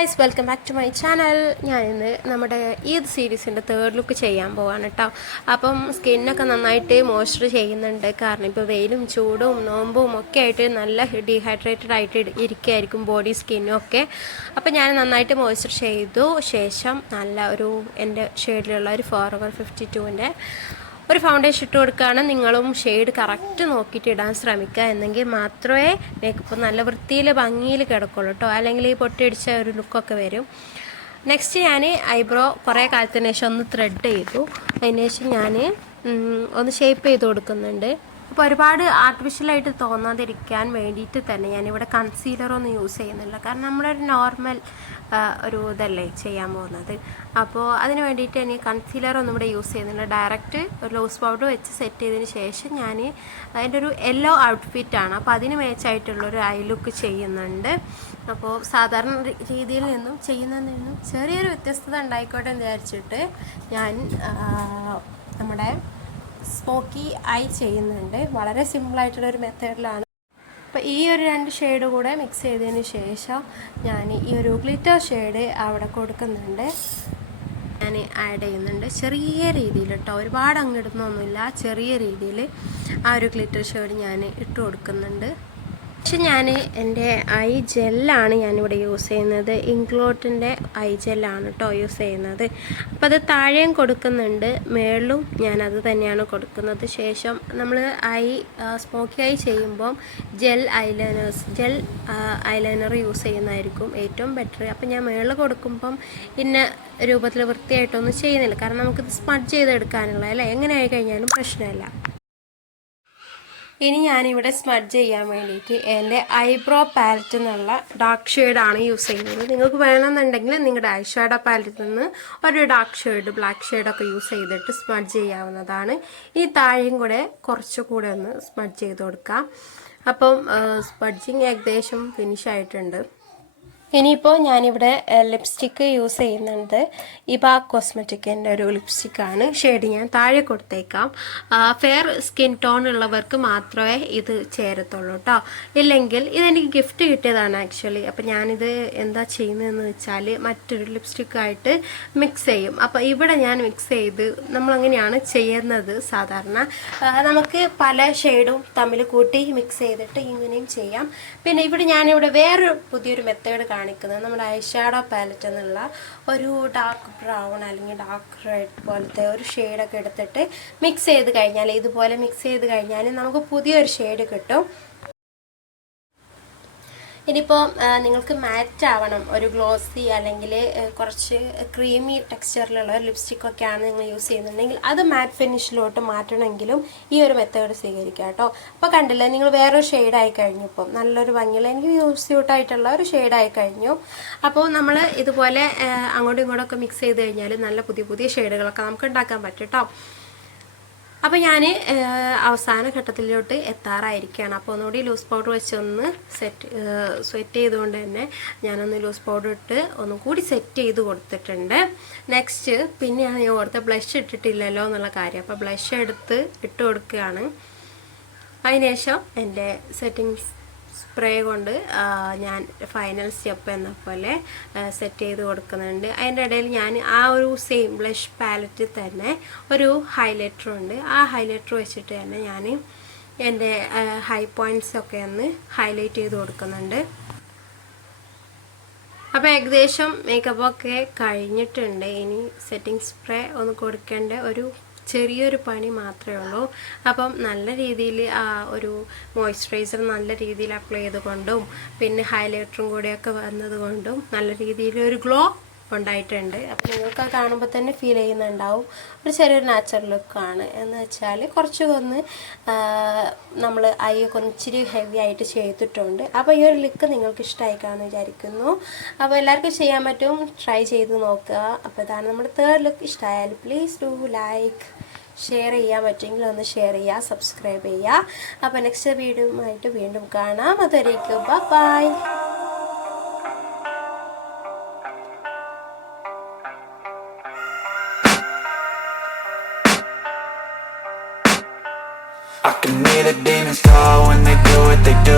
Guys welcome back to my channel. ഞാനിന്ന് നമ്മുടെ Eid സീരീസിൻ്റെ third look ചെയ്യാൻ പോവാണ് കേട്ടോ. അപ്പം സ്കിന്നൊക്കെ നന്നായിട്ട് മോയ്സ്ചർ ചെയ്യുന്നുണ്ട്. കാരണം ഇപ്പോൾ വെയിലും ചൂടും നോമ്പും ഒക്കെ ആയിട്ട് നല്ല ഡീഹൈഡ്രേറ്റഡ് ആയിട്ട് ഇരിക്കുകയായിരിക്കും ബോഡി സ്കിന്നും ഒക്കെ. അപ്പം ഞാൻ നന്നായിട്ട് മോയ്സ്ചർ ചെയ്തു ശേഷം നല്ല ഒരു എൻ്റെ ഷെയ്ഡിലുള്ള ഒരു ഫോറെവർ 52ൻ്റെ ഒരു ഫൗണ്ടേഷൻ ഇട്ട് കൊടുക്കുകയാണ്. നിങ്ങളും ഷെയ്ഡ് കറക്റ്റ് നോക്കിയിട്ട് ഇടാൻ ശ്രമിക്കുക. എന്നെങ്കിൽ മാത്രമേ മേക്കപ്പ് നല്ല വൃത്തിയിൽ ഭംഗിയിൽ കിടക്കുള്ളൂ കേട്ടോ. അല്ലെങ്കിൽ ഈ പൊട്ടിയടിച്ച ഒരു ലുക്കൊക്കെ വരും. നെക്സ്റ്റ് ഞാൻ ഐബ്രോ കുറേ കാലത്തിന് ശേഷം ഒന്ന് ത്രെഡ് ചെയ്തു. അതിന് ശേഷം ഞാൻ ഒന്ന് ഷേപ്പ് ചെയ്ത് കൊടുക്കുന്നുണ്ട്. അപ്പോൾ ഒരുപാട് ആർട്ടിഫിഷ്യലായിട്ട് തോന്നാതിരിക്കാൻ വേണ്ടിയിട്ട് തന്നെ ഞാനിവിടെ കൺസീലറൊന്നും യൂസ് ചെയ്യുന്നില്ല. കാരണം നമ്മളൊരു നോർമൽ ഒരു ഇതല്ലേ ചെയ്യാൻ പോകുന്നത്. അപ്പോൾ അതിന് വേണ്ടിയിട്ട് ഇനി കൺസീലറൊന്നും ഇവിടെ യൂസ് ചെയ്യുന്നില്ല. ഡയറക്റ്റ് ഒരു ലോസ് പൗഡർ വെച്ച് സെറ്റ് ചെയ്തതിന് ശേഷം ഞാൻ അതിൻ്റെ ഒരു യെല്ലോ ഔട്ട്ഫിറ്റാണ്. അപ്പോൾ അതിന് മാച്ചായിട്ടുള്ളൊരു ഐ ലുക്ക് ചെയ്യുന്നുണ്ട്. അപ്പോൾ സാധാരണ രീതിയിൽ നിന്നും ചെയ്യുന്നതിൽ നിന്നും ചെറിയൊരു വ്യത്യസ്തത ഉണ്ടായിക്കോട്ടെ എന്ന് വിചാരിച്ചിട്ട് ഞാൻ നമ്മുടെ സ്മോക്കി ഐ ചെയ്യുന്നുണ്ട്. വളരെ സിമ്പിളായിട്ടുള്ളൊരു മെത്തേഡിലാണ്. അപ്പോൾ ഈ ഒരു 2 ഷെയ്ഡ് കൂടെ മിക്സ് ചെയ്തതിന് ശേഷം ഞാൻ ഈ ഒരു ഗ്ലിറ്റർ ഷെയ്ഡ് അവിടെ കൊടുക്കുന്നുണ്ട്. ഞാൻ ആഡ് ചെയ്യുന്നുണ്ട് ചെറിയ രീതിയിൽ കേട്ടോ. ഒരുപാട് അങ്ങ് ഇടുന്നൊന്നുമില്ല. ചെറിയ രീതിയിൽ ആ ഒരു ഗ്ലിറ്റർ ഷെയ്ഡ് ഞാൻ ഇട്ട് കൊടുക്കുന്നുണ്ട്. പക്ഷെ ഞാൻ എൻ്റെ ഐ ജെല്ലാണ് ഞാനിവിടെ യൂസ് ചെയ്യുന്നത്. ഇൻഗ്ലോട്ടിൻ്റെ ഐ ജെല്ലാണ് കേട്ടോ യൂസ് ചെയ്യുന്നത്. അപ്പോൾ അത് താഴെയും കൊടുക്കുന്നുണ്ട്, മേളിലും ഞാനത് തന്നെയാണ് കൊടുക്കുന്നത്. ശേഷം നമ്മൾ സ്മോക്കി ഐ ചെയ്യുമ്പം ജെൽ ഐലൈനർ യൂസ് ചെയ്യുന്നതായിരിക്കും ഏറ്റവും ബെറ്റർ. അപ്പം ഞാൻ മേളിൽ കൊടുക്കുമ്പം ഇന്ന രൂപത്തിൽ വൃത്തിയായിട്ടൊന്നും ചെയ്യുന്നില്ല. കാരണം നമുക്കിത് സ്മഡ്ജ് ചെയ്തെടുക്കാനുള്ള അല്ലേ, എങ്ങനെ ആയി കഴിഞ്ഞാലും പ്രശ്നമില്ല. ഇനി ഞാനിവിടെ സ്മഡ്ജ് ചെയ്യാൻ വേണ്ടിയിട്ട് എൻ്റെ ഐബ്രോ പാലറ്റിൽ നിന്നുള്ള ഡാർക്ക് ഷെയ്ഡാണ് യൂസ് ചെയ്യുന്നത്. നിങ്ങൾക്ക് വേണമെന്നുണ്ടെങ്കിൽ നിങ്ങളുടെ ഐ ഷാഡോ പാലറ്റിൽ നിന്ന് ഒരു ഡാർക്ക് ഷെയ്ഡ് ബ്ലാക്ക് ഷെയ്ഡൊക്കെ യൂസ് ചെയ്തിട്ട് സ്മഡ്ജ് ചെയ്യാവുന്നതാണ്. ഈ താഴെയും കൂടെ കുറച്ചുകൂടെ ഒന്ന് സ്മഡ്ജ് ചെയ്ത് കൊടുക്കാം. അപ്പം സ്മഡ്ജിങ് ഏകദേശം ഫിനിഷ് ആയിട്ടുണ്ട്. ഇനിയിപ്പോൾ ഞാനിവിടെ ലിപ്സ്റ്റിക്ക് യൂസ് ചെയ്യുന്നത് ഇബ കോസ്മെറ്റിക്കിൻ്റെ ഒരു ലിപ്സ്റ്റിക്കാണ്. ഷെയ്ഡ് ഞാൻ താഴെ കൊടുത്തേക്കാം. ഫെയർ സ്കിൻ ടോൺ ഉള്ളവർക്ക് മാത്രമേ ഇത് ചേരത്തുള്ളൂ കേട്ടോ. ഇല്ലെങ്കിൽ ഇതെനിക്ക് ഗിഫ്റ്റ് കിട്ടിയതാണ് ആക്ച്വലി. അപ്പോൾ ഞാനിത് എന്താ ചെയ്യുന്നതെന്ന് വെച്ചാൽ മറ്റൊരു ലിപ്സ്റ്റിക്കായിട്ട് മിക്സ് ചെയ്യും. അപ്പോൾ ഇവിടെ ഞാൻ മിക്സ് ചെയ്ത് നമ്മളങ്ങനെയാണ് ചെയ്യുന്നത് സാധാരണ. നമുക്ക് പല ഷെയ്ഡും തമ്മിൽ കൂട്ടി മിക്സ് ചെയ്തിട്ട് ഇങ്ങനെയും ചെയ്യാം. പിന്നെ ഇവിടെ ഞാനിവിടെ വേറൊരു പുതിയൊരു മെത്തേഡ് കാണിക്കുന്നത് നമ്മുടെ ഐ ഷാഡോ പാലറ്റ് എന്നുള്ള ഒരു ഡാർക്ക് ബ്രൗൺ അല്ലെങ്കിൽ ഡാർക്ക് റെഡ് പോലത്തെ ഒരു ഷെയ്ഡൊക്കെ എടുത്തിട്ട് മിക്സ് ചെയ്ത് കഴിഞ്ഞാൽ ഇതുപോലെ മിക്സ് ചെയ്ത് കഴിഞ്ഞാൽ നമുക്ക് പുതിയൊരു ഷെയ്ഡ് കിട്ടും. ഇനിയിപ്പോൾ നിങ്ങൾക്ക് മാറ്റ് ആവണം, ഒരു ഗ്ലോസി അല്ലെങ്കിൽ കുറച്ച് ക്രീമി ടെക്സ്ചറിലുള്ള ഒരു ലിപ്സ്റ്റിക്കൊക്കെയാണ് നിങ്ങൾ യൂസ് ചെയ്യുന്നുണ്ടെങ്കിൽ അത് മാറ്റ് ഫിനിഷിലോട്ട് മാറ്റണമെങ്കിലും ഈ ഒരു മെത്തേഡ് സ്വീകരിക്കുക കേട്ടോ. അപ്പോൾ കണ്ടില്ലേ, നിങ്ങൾ വേറൊരു ഷെയ്ഡായി കഴിഞ്ഞു. ഇപ്പം നല്ലൊരു ഭംഗിയുള്ള എനിക്ക് സ്യൂട്ടായിട്ടുള്ള ഒരു ഷെയ്ഡായി കഴിഞ്ഞു. അപ്പോൾ നമ്മൾ ഇതുപോലെ അങ്ങോട്ടും ഇങ്ങോട്ടൊക്കെ മിക്സ് ചെയ്ത് കഴിഞ്ഞാൽ നല്ല പുതിയ പുതിയ ഷെയ്ഡുകളൊക്കെ നമുക്ക് ഉണ്ടാക്കാൻ പറ്റും കേട്ടോ. അപ്പോൾ ഞാൻ അവസാന ഘട്ടത്തിലോട്ട് എത്താറായിരിക്കുകയാണ്. അപ്പോൾ ഒന്നുകൂടി ലൂസ് പൗഡർ വെച്ചൊന്ന് സെറ്റ് ചെയ്തുകൊണ്ട് തന്നെ ഞാനൊന്ന് ലൂസ് പൗഡർ ഇട്ട് ഒന്നും കൂടി സെറ്റ് ചെയ്ത് കൊടുത്തിട്ടുണ്ട്. നെക്സ്റ്റ് പിന്നെയാണ് ഞാൻ ഓർത്ത് ബ്ലഷ് ഇട്ടിട്ടില്ലല്ലോ എന്നുള്ള കാര്യം. അപ്പോൾ ബ്ലഷ് എടുത്ത് ഇട്ട് കൊടുക്കുകയാണ്. അതിനുശേഷം എൻ്റെ സെറ്റിംഗ് സ്പ്രേ കൊണ്ട് ഞാൻ ഫൈനൽ സ്റ്റെപ്പ് എന്ന പോലെ സെറ്റ് ചെയ്ത് കൊടുക്കുന്നുണ്ട്. അതിൻ്റെ ഇടയിൽ ഞാൻ ആ ഒരു സെയിം ബ്ലഷ് പാലറ്റിൽ തന്നെ ഒരു ഹൈലൈറ്റർ ഉണ്ട്. ആ ഹൈലൈറ്റർ വെച്ചിട്ട് തന്നെ ഞാൻ എൻ്റെ ഹൈ പോയിൻറ്റ്സ് ഒക്കെ ഒന്ന് ഹൈലൈറ്റ് ചെയ്ത് കൊടുക്കുന്നുണ്ട്. അപ്പോൾ ഏകദേശം മേക്കപ്പൊക്കെ കഴിഞ്ഞിട്ടുണ്ട്. ഇനി സെറ്റിംഗ് സ്പ്രേ ഒന്ന് കൊടുക്കേണ്ട ഒരു ചെറിയൊരു പണി മാത്രമേ ഉള്ളൂ. അപ്പം നല്ല രീതിയിൽ ആ ഒരു മോയ്സ്ചറൈസർ നല്ല രീതിയിൽ അപ്ലൈ ചെയ്തുകൊണ്ടും പിന്നെ ഹൈലൈറ്ററും കൂടെയൊക്കെ വന്നതുകൊണ്ടും നല്ല രീതിയിൽ ഒരു ഗ്ലോ ഉണ്ടായിട്ടുണ്ട്. അപ്പോൾ നിങ്ങൾക്ക് കാണുമ്പോൾ തന്നെ ഫീൽ ചെയ്യുന്നുണ്ടാവും ഒരു ചെറിയൊരു നാച്ചുറൽ ലുക്കാണ്. എന്ന് വെച്ചാൽ കുറച്ചൊന്ന് നമ്മൾ ഐയൊക്കെ ഒന്ന് ഇച്ചിരി ഹെവി ആയിട്ട് ചെയ്തിട്ടുണ്ട്. അപ്പോൾ ഈ ഒരു ലുക്ക് നിങ്ങൾക്ക് ഇഷ്ടമായിക്കാമെന്ന് വിചാരിക്കുന്നു. അപ്പോൾ എല്ലാവർക്കും ചെയ്യാൻ പറ്റും, ട്രൈ ചെയ്ത് നോക്കുക. അപ്പോൾ ഇതാണ് നമ്മുടെ തേർഡ് ലുക്ക്. ഇഷ്ടമായാൽ പ്ലീസ് ഡു ലൈക്ക്, ഷെയർ ചെയ്യാൻ പറ്റുമെങ്കിൽ ഒന്ന് ഷെയർ ചെയ്യുക, സബ്സ്ക്രൈബ് ചെയ്യുക. അപ്പോൾ നെക്സ്റ്റ് വീഡിയോയുമായിട്ട് വീണ്ടും കാണാം. അതുവരേക്കും by. I can hear the demons call when they do what they do.